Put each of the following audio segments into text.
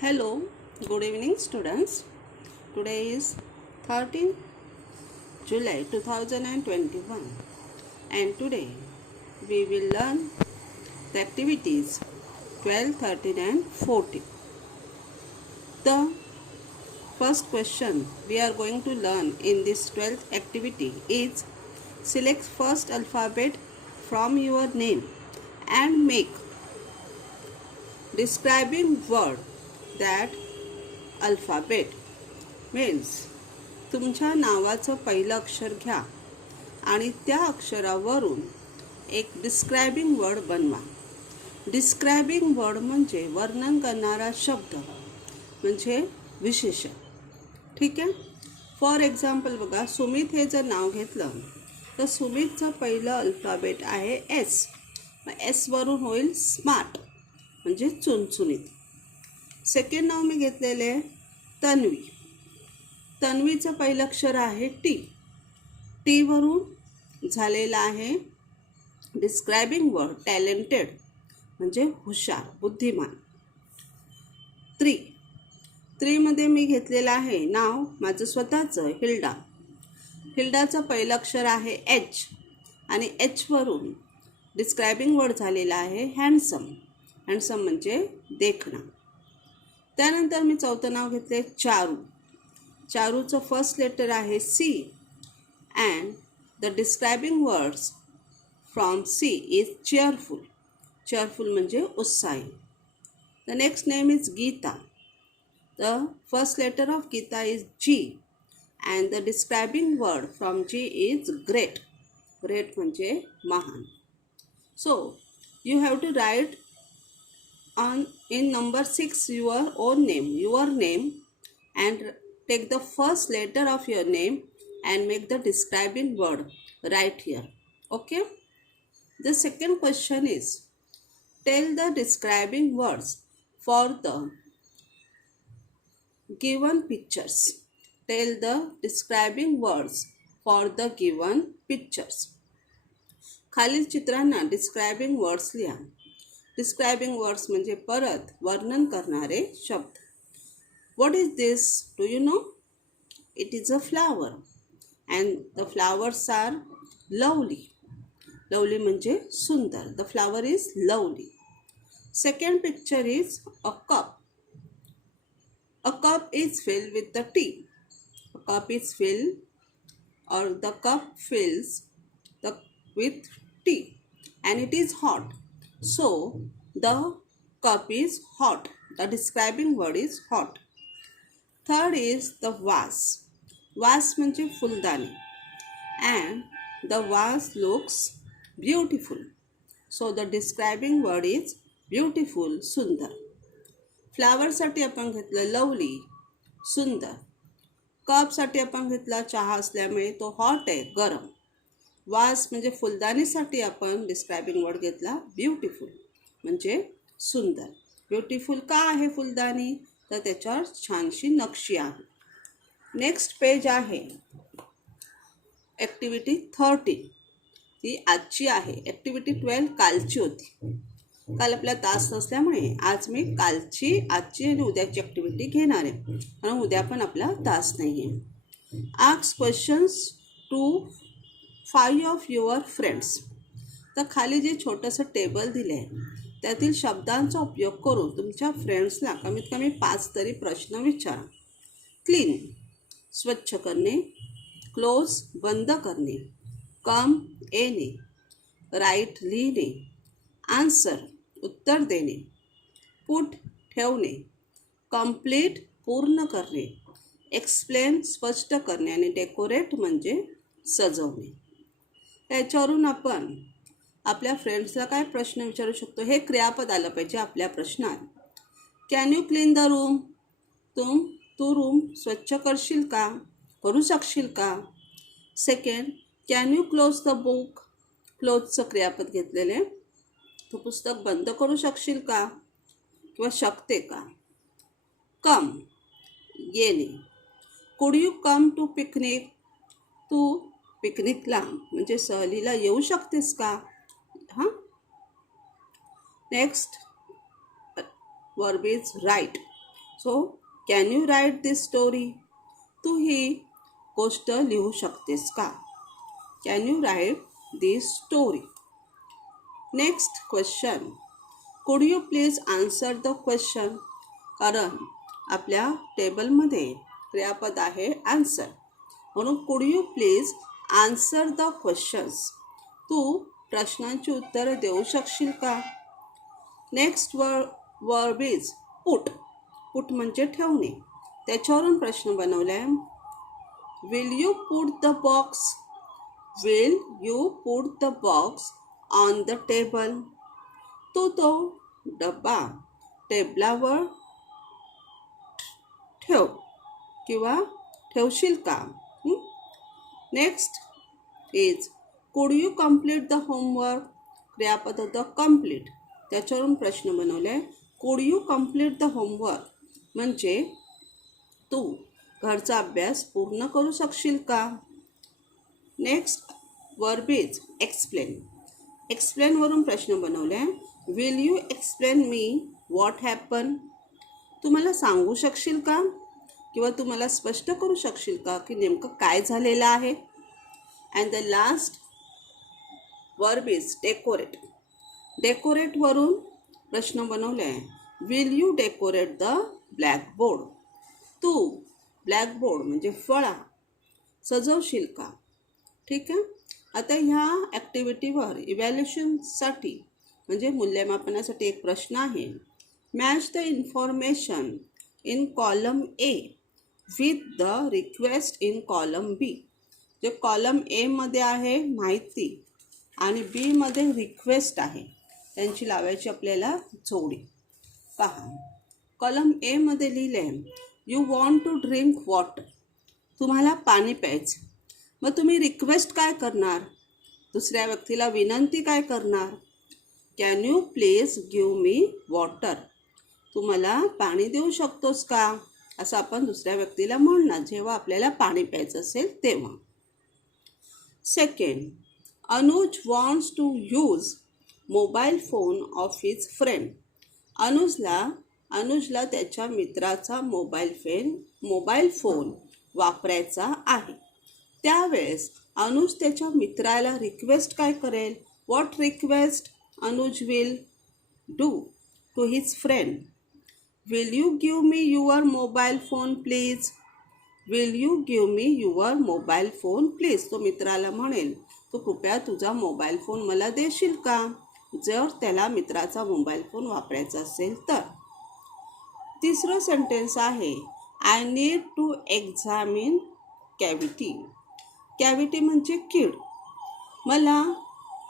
Hello, good evening students. Today is 13th July 2021 and today we will learn the activities 12, 13 and 14. The first question we are going to learn in this 12th activity is select first alphabet from your name and make describing word that alphabet means तुमच्या नावाचं पहिलं अक्षर घ्या आणि त्या अक्षरावरून एक describing word बनवा. Describing word म्हणजे वर्णन करणारा शब्द म्हणजे विशेषण. ठीक आहे. फॉर एक्झाम्पल बघा, सुमित हे जर नाव घेतलं तर सुमितचं पहिलं अल्फाबेट आहे एस. मग एस वरून होईल स्मार्ट म्हणजे चुणचुणीत. सेकंड नाव मी घेतलेले आहे तन्वी. तन्वीचं पहिलं अक्षर आहे टी. टी वरून झालेला आहे डिस्क्रायबिंग वर्ड टॅलेंटेड म्हणजे हुशार बुद्धिमान. त्रीमध्ये मी घेतलेलं आहे नाव माझं स्वतःचं हिल्डा. हिल्डाचं पहिलं अक्षर आहे एच आणि एच वरून डिस्क्रायबिंग वर्ड झालेला आहे हँडसम. हँडसम म्हणजे देखणा. त्यानंतर मी चौथं नाव घेतले चारू. चारूचं फर्स्ट लेटर आहे C and the describing words from C is cheerful. Cheerful म्हणजे उत्साही. The next name is Geeta. The first letter of Geeta is G and the describing word from G is great. Great म्हणजे महान. So you have to write in number 6 your own name, your name, and take the first letter of your name and make the describing word right here. Okay. The second question is tell the describing words for the given pictures. Tell the describing words for the given pictures. खालील चित्रांना describing words लिहा. Describing words म्हणजे परत वर्णन करणारे शब्द. What is this? Do you know? It is a flower and the flowers are lovely. Lovely म्हणजे सुंदर. The flower is lovely. Second picture is a cup. A cup is filled with the tea. A cup is filled or the cup fills with tea and it is hot. So the cup is hot. The describing word is hot. Third is the vase. Vase म्हणजे फुलदाणी and the vase looks beautiful. So the describing word is beautiful, सुंदर. फ्लावरसाठी आपण घेतलं lovely, सुंदर. कपसाठी आपण घेतला चहा असल्यामुळे तो हॉट आहे, गरम. वास म्हणजे फुलदाणीसाठी आपण डिस्क्रायबिंग वर्ड घेतला ब्युटिफुल म्हणजे सुंदर. ब्युटिफुल का आहे फुलदाणी? तर त्याच्यावर छानशी नक्षी आहे. नेक्स्ट पेज आहे ॲक्टिव्हिटी 13. ती आजची आहे. ॲक्टिव्हिटी 12 कालची होती. काल आपला तास नसल्यामुळे आज मी आजची आणि उद्याची ॲक्टिव्हिटी घेणार आहे, कारण उद्या पण आपला तास नाही आहे. Ask questions to 5 of your friends. तर खाली जे छोटंसं टेबल दिलं आहे त्यातील शब्दांचा उपयोग करून तुमच्या फ्रेंड्सला कमीत कमी 5 तरी प्रश्न विचारा. क्लीन स्वच्छ करणे, क्लोज बंद करणे, कम येणे, राईट लिहिणे, आन्सर उत्तर देणे, पुट ठेवणे, कंप्लीट पूर्ण करणे, एक्सप्लेन स्पष्ट करणे आणि डेकोरेट म्हणजे सजवणे. त्याच्यावरून आपण आपल्या फ्रेंड्सला काय प्रश्न विचारू शकतो? हे क्रियापद आलं पाहिजे आपल्या प्रश्नात. Can you clean the room? तू रूम स्वच्छ करशील का? करू शकशील का? Second, can you close the book? क्लोजचं क्रियापद घेतलेले. तू पुस्तक बंद करू शकशील का किंवा शकते का? कम येणे. Could you come to picnic? तू पिकनिकला म्हणजे सहलीला येऊ शकतेस का? हां. Next verb is write. So can you write this story? तू ही गोष्ट लिहू शकतेस का? Can you write this story? Next question. Could you please answer the question? कारण आपल्या टेबलमध्ये क्रियापद आहे आन्सर, म्हणून could you please answer the questions? तू प्रश्नांची उत्तरं देऊ शकशील का? Next verb is put. Put म्हणजे ठेवणे. त्याच्यावरून प्रश्न बनवला आहे. Will you put the box? Will you put the box on the table? तू तो डब्बा टेबलावर ठेव किंवा ठेवशील का? Next is could you complete the homework? क्रियापद होतं कम्प्लीट. त्याच्यावरून प्रश्न बनवले आहे. कुड यू कम्प्लीट द होमवर्क म्हणजे तू घरचा अभ्यास पूर्ण करू शकशील का? Next verb is explain. एक्सप्लेनवरून प्रश्न बनवले आहे. Will you explain me what happen? तू मला सांगू शकशील का किंवा तू मला स्पष्ट करू शकशील का की नेमकं काय झालेलं आहे? And the last verb is decorate. डेकोरेटवरून प्रश्न बनवले आहे. Will you decorate the blackboard? तू ब्लॅकबोर्ड म्हणजे फळा सजवशील का? ठीक आहे. आता ह्या ॲक्टिव्हिटीवर इव्हॅल्युएशनसाठी म्हणजे मूल्यमापनासाठी एक प्रश्न आहे. Match the information in column A with the request in column B. जे कॉलम एमध्ये आहे माहिती आणि बीमध्ये रिक्वेस्ट आहे, त्यांची लावायची आपल्याला जोडी. पहा, कॉलम एमध्ये लिहिले you want to drink water. तुम्हाला पाणी प्यायचं. मग तुम्ही रिक्वेस्ट काय करणार? दुसऱ्या व्यक्तीला विनंती काय करणार? Can you please give me water? तू मला पाणी देऊ शकतोस का? असं आपण दुसऱ्या व्यक्तीला म्हणणार जेव्हा आपल्याला पाणी प्यायचं असेल तेव्हा. Second, Anuj wants to use mobile phone of his friend. अनुजला त्याच्या मित्राचा मोबाईल फोन वापरायचा आहे. त्यावेळेस अनुज त्याच्या मित्राला रिक्वेस्ट काय करेल? What request Anuj will do to his friend? Will you give me your mobile phone please? Will you give me your mobile phone please? तो मित्राला म्हणेल तू कृपया तुझा मोबाईल फोन मला देशील का? जर त्याला मित्राचा मोबाईल फोन वापरायचा असेल तर. तिसरं सेंटेन्स आहे I need to examine cavity. Cavity म्हणजे कीड. मला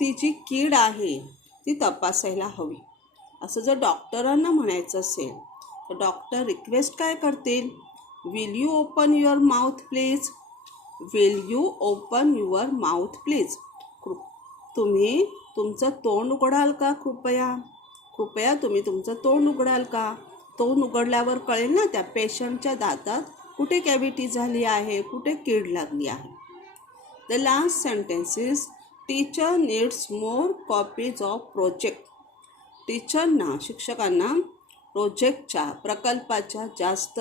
ती जी कीड आहे ती तपासायला हवी. असं जर डॉक्टरांना म्हणायचं असेल तर डॉक्टर रिक्वेस्ट काय करतील? Will you open your mouth please? Will you open your mouth please? तुम्ही तुमचं तोंड उघडाल का? कृपया तुम्ही तुमचं तोंड उघडाल का? तोंड उघडल्यावर कळेल ना त्या पेशंटच्या दातात कुठे कॅव्हिटी झाली आहे, कुठे कीड लागली आहे. The last sentence is teacher needs more copies of project. शिक्षकांना प्रोजेक्टच्या प्रकल्पाच्या जास्त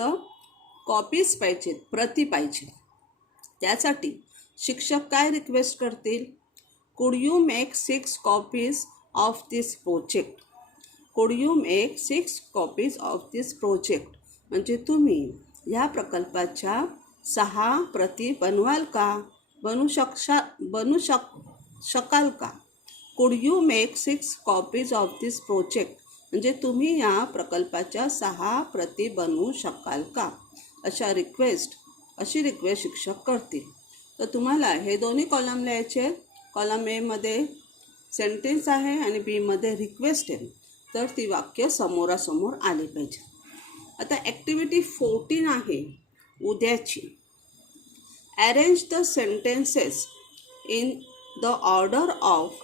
कॉपीज पाहिजेत, प्रती पाहिजे. त्यासाठी शिक्षक काय रिक्वेस्ट करतील? Could you make 6 copies of this project? Could you make 6 copies of this project म्हणजे तुम्ही ह्या प्रकल्पाच्या 6 प्रती बनवाल का? बनू शकाल का? कुड you make 6 copies of this project म्हणजे तुम्ही या प्रकल्पाच्या 6 प्रती बनवू शकाल का? अशी रिक्वेस्ट शिक्षक करतील. तर तुम्हाला हे दोन्ही कॉलम लिहायचे. कॉलम एमध्ये सेंटेन्स आहे आणि बीमध्ये रिक्वेस्ट आहे. तर ती वाक्य समोरासमोर आली पाहिजे. आता ॲक्टिव्हिटी 14 आहे उद्याची. Arrange the sentences in the order of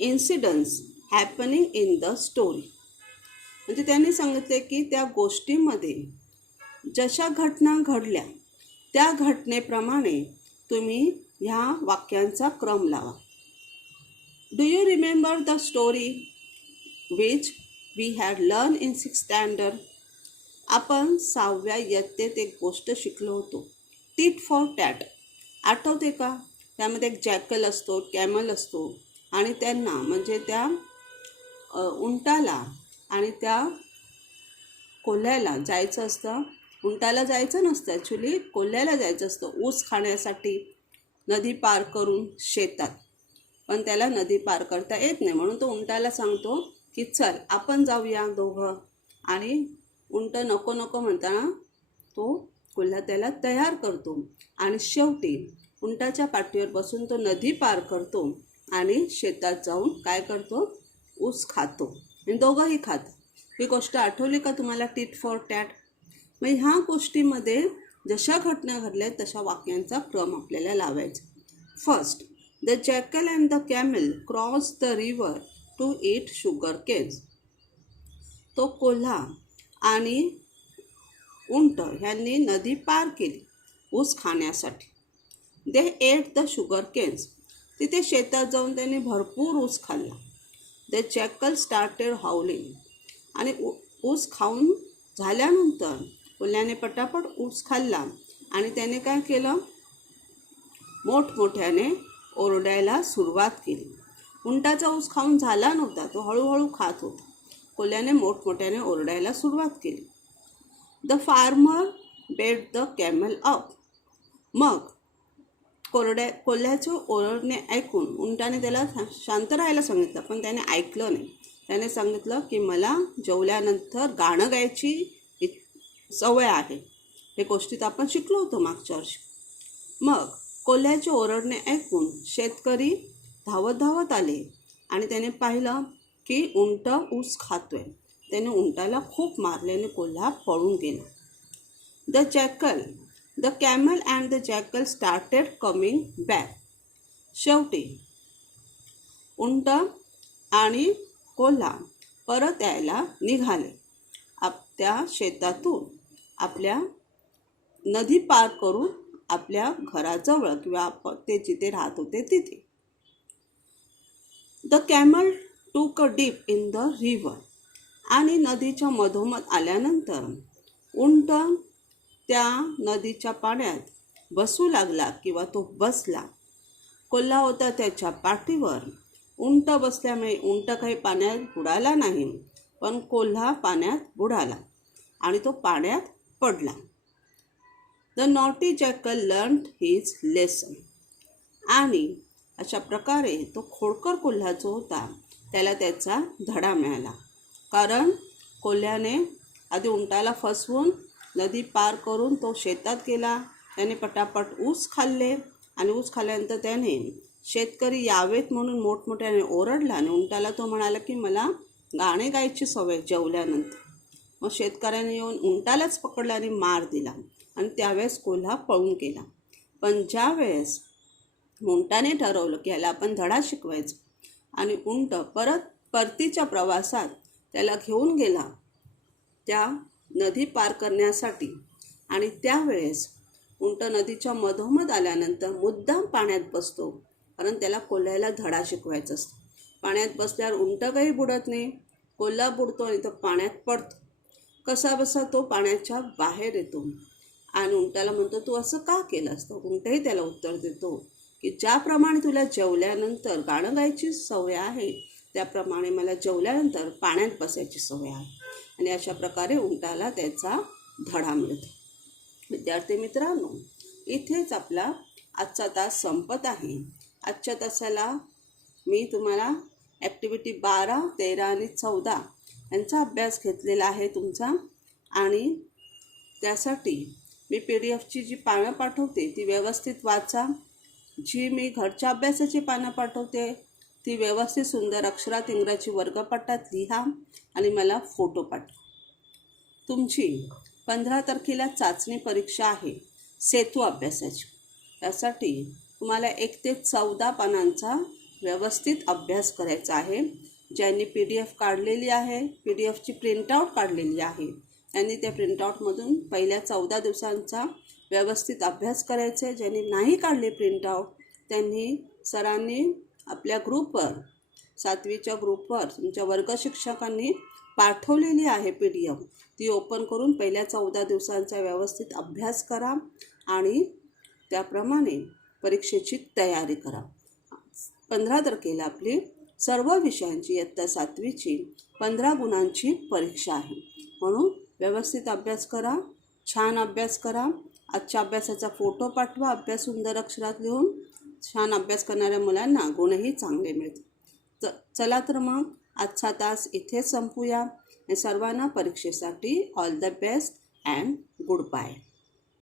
incidence happening in the story. म्हणजे त्यांनी सांगितले की त्या गोष्टीमध्ये जशा घटना घडल्या त्या घटनेप्रमाणे तुम्ही ह्या वाक्यांचा क्रम लावा. Do you remember the story which we had learn in 6th standard? आपण 6व्या इयत्तेत एक गोष्ट शिकलो होतो, टीट फॉर टॅट. आठवते का? त्यामध्ये एक जॅकल असतो, कॅमल असतो आणि त्यांना म्हणजे त्या उंटाला आणि त्या कोल्ह्याला जायचं असतं. उंटाला जायचं नसतं, ॲक्च्युली कोल्ह्याला जायचं असतं ऊस खाण्यासाठी नदी पार करून शेतात. पण त्याला नदी पार करता येत नाही, म्हणून तो उंटाला सांगतो की चल आपण जाऊया दोघं. आणि उंट नको नको म्हणताना तो कोल्हा त्याला तयार करतो आणि शेवटी उंटाच्या पाठीवर बसून तो नदी पार करतो आणि शेतात जाऊन काय करतो, ऊस खातो आणि दोघंही खातात. ही गोष्ट आठवली का तुम्हाला, टीट फॉर टॅट? मग ह्या गोष्टीमध्ये जशा घटना घडल्या तशा वाक्यांचा क्रम आपल्याला लावायचा. First, the jackal and the camel cross the river to eat sugar canes. तो कोल्हा आणि उंट ह्यांनी नदी पार केली ऊस खाण्यासाठी. They ate the sugar canes. तिथे शेतात जाऊन त्यांनी भरपूर ऊस खाल्ला. The jackal started howling. आणि ऊस खाऊन झाल्यानंतर कोल्ह्याने पटापट ऊस खाल्ला आणि त्याने काय केलं, मोठमोठ्याने ओरडायला सुरुवात केली. उंटाचा ऊस खाऊन झाला नव्हता, तो हळूहळू खात होता. कोल्ह्याने मोठमोठ्याने ओरडायला सुरुवात केली. The farmer bed the camel up. मग कोल्ह्याचे ओरडणे ऐकून उंटाने त्याला शांत राहायला सांगितलं, पण त्याने ऐकलं नाही. त्याने सांगितलं की मला जेवल्यानंतर गाणं गायची सवय आहे. हे गोष्टीत आपण शिकलो होतो मागच्या वर्षी. मग कोल्ह्याचे ओरडणे ऐकून शेतकरी धावत धावत आले आणि त्याने पाहिलं की उंट ऊस खातोय. त्याने उंटाला खूप मारल्याने कोल्हा पळून गेला. The camel and the jackal started coming back. शेवटी उंट आणि कोल्हा परत यायला निघाले. त्या शेतातून आपल्या नदी पार करून आपल्या घराजवळ किंवा ते जिथे राहत होते तिथे. द कॅमल टूक a deep in the river. आणि नदीच्या मधोमध आल्यानंतर उंट त्या नदीच्या पाण्यात बसू लागला किंवा तो बसला. कोल्हा होता त्याच्या पाठीवर. उंट बसल्यामुळे उंट काही पाण्यात बुडाला नाही, पण कोल्हा पाण्यात बुडाला आणि तो पाण्यात पडला. The naughty jackal learned his lesson. आणि अशा प्रकारे तो खोडकर कोल्हा जो होता त्याला त्याचा धडा मिळाला. कारण कोल्ह्याने आधी उंटाला फसवून नदी पार करून तो शेतात गेला. त्याने पटापट ऊस खाल्ले आणि ऊस खाल्ल्यानंतर त्याने शेतकरी यावेत म्हणून मोठमोठ्याने ओरडला आणि उंटाला तो म्हणाला की मला गाणे गायची सवय जेवल्यानंतर. मग शेतकऱ्याने येऊन उंटालाच पकडला आणि मार दिला आणि त्यावेळेस कोल्हा पळून गेला. पण ज्यावेळेस उंटाने ठरवलं की ह्याला आपण धडा शिकवायचा आणि उंट परतीच्या प्रवासात त्याला घेऊन गेला त्या नदी पार करण्यासाठी. आणि त्यावेळेस उंट नदीच्या मधोमध आल्यानंतर मुद्दाम पाण्यात बसतो, कारण त्याला कोल्ह्याला धडा शिकवायचा असतो. पाण्यात बसल्यावर उंट काही बुडत नाही, कोल्हा बुडतो आणि तो पाण्यात पडतो. कसा बसा तो पाण्याच्या बाहेर येतो आणि उंटाला म्हणतो तू असं का केलं असतं. उंटही त्याला उत्तर देतो की ज्याप्रमाणे तुला जेवल्यानंतर गाणं गायची सवय आहे त्याप्रमाणे मला जेवल्यानंतर पाण्यात बसायची सवय आहे. आणि अशा प्रकारे उंटाला त्याचा धडा मिळतो. विद्यार्थी मित्रांनो, इथेच आपला आजचा तास संपत आहे. आजच्या तासाला मी तुम्हाला ॲक्टिव्हिटी 12, 13 आणि 14 यांचा अभ्यास घेतलेला आहे तुमचा. आणि त्यासाठी मी PDF जी पानं पाठवते ती व्यवस्थित वाचा. जी मी घरच्या अभ्यासाची पानं पाठवते ती व्यवस्थित सुंदर अक्षरात इंग्रजी वर्गपटात लिहा आणि मला फोटो पाठवा. तुमची 15 तारखेला चाचणी परीक्षा आहे सेतू अभ्यासाची. त्यासाठी तुम्हाला 1 ते 14 पानांचा व्यवस्थित अभ्यास करायचा आहे. ज्यांनी PDF काढलेली आहे, PDFची प्रिंटआउट काढलेली आहे, त्यांनी त्या प्रिंटआउटमधून पहिल्या 14 दिवसांचा व्यवस्थित अभ्यास करायचा आहे. ज्यांनी नाही काढले प्रिंटआउट त्यांनी सरांनी आपल्या ग्रुपवर 7वीच्या ग्रुपवर तुमच्या वर्ग शिक्षकांनी पाठवलेली आहे PDF, ती ओपन करून पहिल्या 14 दिवसांचा व्यवस्थित अभ्यास करा आणि त्याप्रमाणे परीक्षेची तयारी करा. 15 तारखेला आपली सर्व विषयांची इयत्ता 7वीची 15 गुणांची परीक्षा आहे. म्हणून व्यवस्थित अभ्यास करा, छान अभ्यास करा. आजच्या अभ्यासाचा फोटो पाठवा. अभ्यास सुंदर अक्षरात लिहून. छान अभ्यास करणाऱ्या मुलांना गुणही चांगले मिळतील. चला तर मग आजचा तास इथेच संपूया. सर्वांना परीक्षेसाठी all the best and good bye.